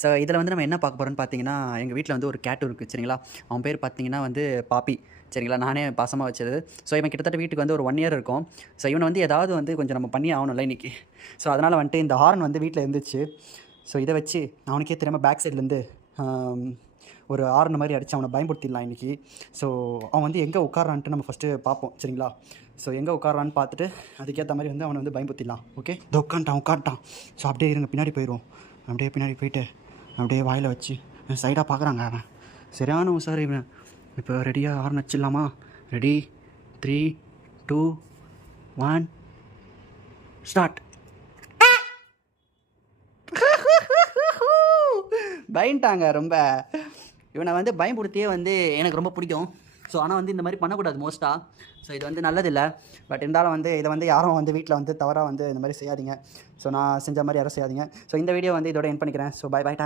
So இதில் வந்து நம்ம என்ன பார்க்க போகிறோம்னு பார்த்தீங்கன்னா, எங்கள் வீட்டில் வந்து ஒரு கேட் இருக்குது சரிங்களா. அவன் பேர் பார்த்தீங்கன்னா வந்து பாப்பி சரிங்களா. நானே பாசமா வச்சது. ஸோ இவன் கிட்டத்தட்ட வீட்டுக்கு வந்து ஒரு 1 இயர் இருக்கும். ஸோ இவனை வந்து ஏதாவது வந்து கொஞ்சம் நம்ம பண்ணி ஆகணும்ல இன்னைக்கு. ஸோ அதனால் வந்துட்டு இந்த ஹார்ன் வந்து வீட்டில் இருந்துச்சு. ஸோ இதை வச்சு அவனுக்கே தெரியாமல் பேக் சைட்லேருந்து ஒரு ஹார்ன் மாதிரி அடித்து அவனை பயன்படுத்திடலாம் இன்றைக்கி. ஸோ அவன் வந்து எங்கே உட்காரான்ட்டு நம்ம ஃபஸ்ட்டு பார்ப்போம் சரிங்களா. ஸோ எங்கே உட்காரான்னு பார்த்துட்டு அதுக்கேற்ற மாதிரி வந்து அவனை வந்து பயன்படுத்திடலாம். ஓகே, இதோ உட்காந்துட்டான். ஸோ அப்படியே இருங்க, பின்னாடி போயிடுவோம். அப்படியே பின்னாடி போயிட்டு அப்படியே வாயில் வச்சு சைடாக பார்க்குறாங்க அவன். சரியான உசார் இவன். இப்போ ரெடியாக ஹார்ன் வச்சிடலாமா? Ready, 3, 2, 1 start. பயன்ட்டாங்க ரொம்ப. இவனை வந்து பயன்படுத்தியே வந்து எனக்கு ரொம்ப பிடிக்கும். ஸோ ஆனால் வந்து இந்த மாதிரி பண்ணக்கூடாது மோஸ்ட்டாக. ஸோ இது வந்து நல்லதில்லை. பட் இருந்தாலும் வந்து இதை வந்து யாரும் வந்து வீட்டில் வந்து தவறாக வந்து இந்த மாதிரி செய்யாதீங்க. ஸோ நான் செஞ்ச மாதிரி யாரும் செய்யாதீங்க. ஸோ இந்த வீடியோ வந்து இதோட எண்ட் பண்ணிக்கிறேன். So bye by.